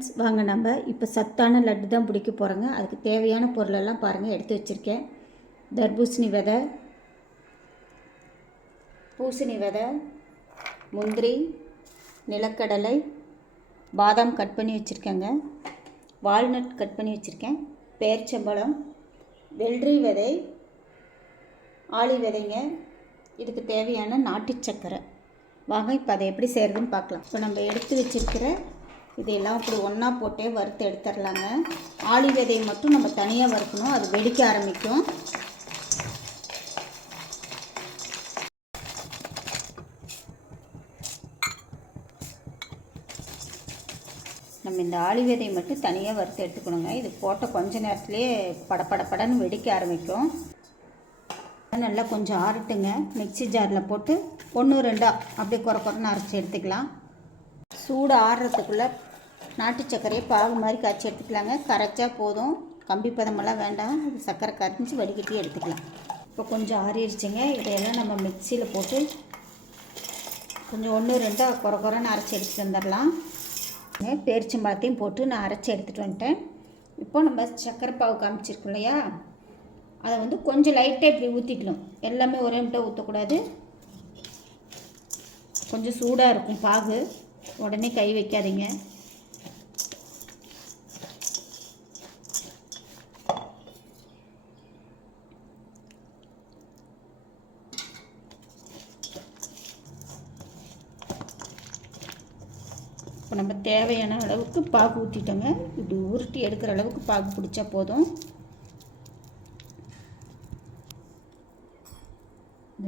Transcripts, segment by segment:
Friends வாங்க நம்ம. இப்போ சத்தான லட்டு தான் பிடிக்க போகிறோங்க அதுக்கு தேவையான பொருளெல்லாம் பாருங்கள் எடுத்து வச்சுருக்கேன். தர்பூசணி விதை பூசணி விதை முந்திரி நிலக்கடலை பாதாம் கட் பண்ணி வச்சுருக்கேங்க. வால்நட் கட் பண்ணி வச்சுருக்கேன். பேர்ச்சம்பழம் வெள்ளரி விதை ஆளி விதைங்க. இதுக்கு தேவையான நாட்டு சக்கரை. வாங்க இப்போ அதை எப்படி செய்கிறதுன்னு பார்க்கலாம். இப்போ நம்ம எடுத்து வச்சிருக்கிற இதையெல்லாம் இப்படி ஒன்றா போட்டே வறுத்து எடுத்துடலாங்க. ஆளி விதையை மட்டும் நம்ம தனியாக வறுக்கணும். அது வெடிக்க ஆரம்பிக்கும். நம்ம இந்த ஆளி விதையை மட்டும் தனியாக வறுத்து எடுத்துக்கணுங்க. இது போட்ட கொஞ்ச நேரத்துலேயே படபடபடன்னு வெடிக்க ஆரம்பிக்கும். நல்லா கொஞ்சம் ஆறட்டுங்க. மிக்ஸி ஜாரில் போட்டு ஒன்று ரெண்டாக அப்படியே குறை குறைன்னு அரைச்சி எடுத்துக்கலாம். சூடு ஆறுறதுக்குள்ளே நாட்டு சர்க்கரையை பாகு மாதிரி காய்ச்சி எடுத்துக்கலாங்க. கரைச்சா போதும். கம்பி பதமெல்லாம் வேண்டாம். அது சர்க்கரை கரைஞ்சி வடிகட்டி எடுத்துக்கலாம். இப்போ கொஞ்சம் ஆறிடுச்சுங்க. இதையெல்லாம் நம்ம மிக்சியில் போட்டு கொஞ்சம் ஒன்று ரெண்டாக குறை குறைன்னு அரைச்சி எடுத்துகிட்டு வந்துடலாம். பேரிச்சம்பழத்தையும் போட்டு நான் அரைச்சி எடுத்துகிட்டு வந்துட்டேன். இப்போ நம்ம சர்க்கரை பாவு காமிச்சிருக்கோம் இல்லையா? அதை வந்து கொஞ்சம் லைட்டாக இப்படி ஊற்றிக்கணும் எல்லாமே ஒரே மட்டும் ஊற்றக்கூடாது கொஞ்சம் சூடாக இருக்கும் பாகு. உடனே கை வைக்காதீங்க. இப்போ நம்ம தேவையான அளவுக்கு பாகு ஊற்றிட்டோங்க இப்படி உருட்டி எடுக்கிற அளவுக்கு பாகு பிடிச்சா போதும்.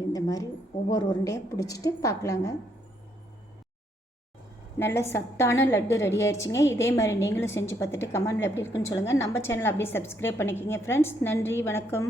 இந்த மாதிரி ஒவ்வொரு உருண்டையாக பிடிச்சிட்டு பார்க்கலாங்க. நல்ல சத்தான லட்டு ரெடி ஆயிடுச்சுங்க. இதே மாதிரி நீங்களும் செஞ்சு பார்த்துட்டு கமெண்டில் எப்படி இருக்குன்னு சொல்லுங்கள் நம்ம சேனல் அப்படியே சப்ஸ்கிரைப் பண்ணிக்கோங்க ஃப்ரெண்ட்ஸ் நன்றி வணக்கம்.